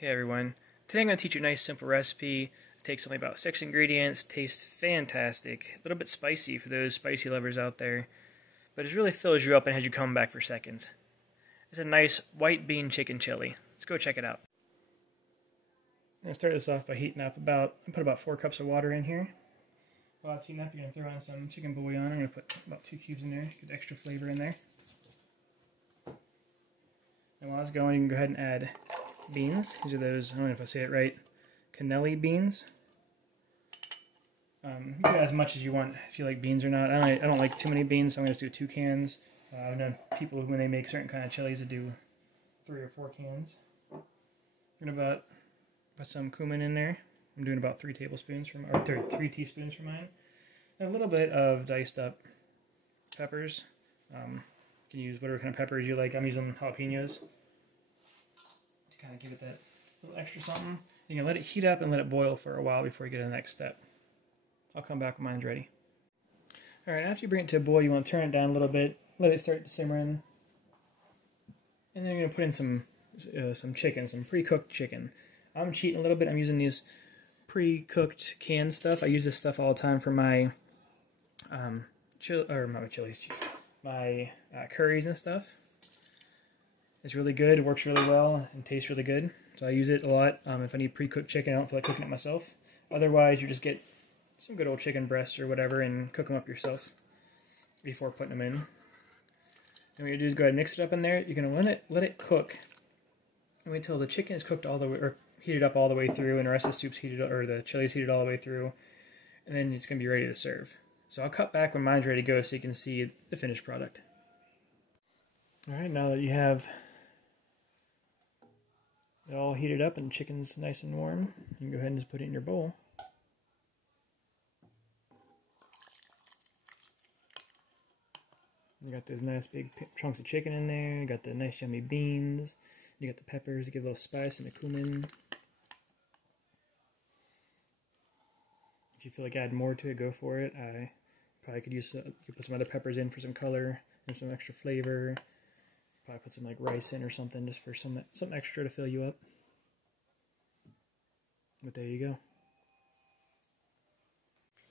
Hey everyone, today I'm going to teach you a nice simple recipe. It takes only about 6 ingredients, tastes fantastic, a little bit spicy for those spicy lovers out there, but it really fills you up and has you come back for seconds. It's a nice white bean chicken chili. Let's go check it out. I'm going to start this off by heating up put about 4 cups of water in here. While it's heating up, you're going to throw in some chicken bouillon. I'm going to put about 2 cubes in there, get extra flavor in there. And while it's going, you can go ahead and add beans. These are those, I don't know if I say it right, cannelli beans. You can add as much as you want if you like beans or not. I don't like too many beans, so I'm going to do 2 cans. I've known people when they make certain kind of chilies that do 3 or 4 cans. I'm going to put some cumin in there. I'm doing about 3 tablespoons or 3 teaspoons for mine. And a little bit of diced up peppers. You can use whatever kind of peppers you like. I'm using jalapenos. Kind of give it that little extra something. You can let it heat up and let it boil for a while before you get to the next step. I'll come back when mine's ready. Alright, after you bring it to a boil, you want to turn it down a little bit, let it start simmering, and then you're going to put in some chicken, some pre-cooked chicken. I'm cheating a little bit. I'm using these pre-cooked canned stuff. I use this stuff all the time for my my curries and stuff. It's really good, it works really well, and tastes really good. So I use it a lot if I need pre-cooked chicken. I don't feel like cooking it myself. Otherwise, you just get some good old chicken breasts or whatever and cook them up yourself before putting them in. And what you do is go ahead and mix it up in there. You're going to let it cook. And wait till the chicken is cooked all the way, or heated up all the way through, and the rest of the soup's heated, or the chili's heated all the way through. And then it's going to be ready to serve. So I'll cut back when mine's ready to go so you can see the finished product. Alright, now that you have it all heated up and the chicken's nice and warm, you can go ahead and just put it in your bowl. You got those nice big chunks of chicken in there, you got the nice yummy beans, you got the peppers to give a little spice and the cumin. If you feel like adding more to it, go for it. I probably could use, you could put some other peppers in for some color and some extra flavor. Probably put some like rice in or something just for something extra to fill you up. But there you go.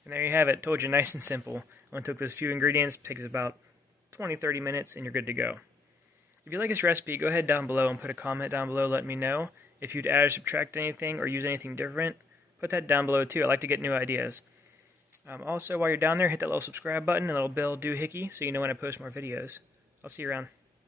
And there you have it. Told you, nice and simple. Only took those few ingredients. Takes about 20-30 minutes and you're good to go. If you like this recipe, go ahead down below and put a comment down below. Let me know. If you'd add or subtract anything or use anything different, put that down below too. I like to get new ideas. Also, while you're down there, hit that little subscribe button and the little bell doohickey so you know when I post more videos. I'll see you around.